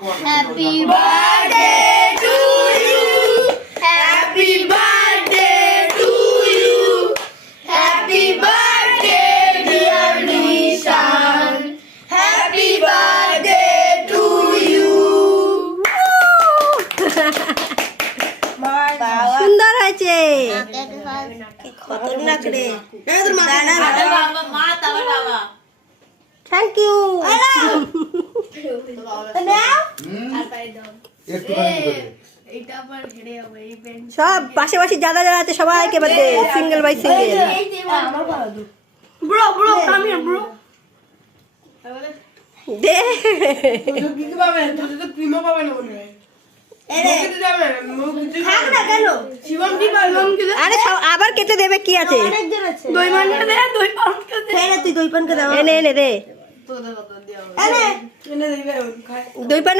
Happy birthday to you. Happy birthday to you. Happy birthday, dear Nishan. Happy birthday to you. সুন্দর হয়েছে খতরনাক রে thank you সব পাশাপাশি যারা যারা আছে সবাইকে birthday single by single Bro, come here, bro. দে আরে আবার কেটে দেবে কি আছে তুই দই পানকে দাও এনে এনে দে দই পান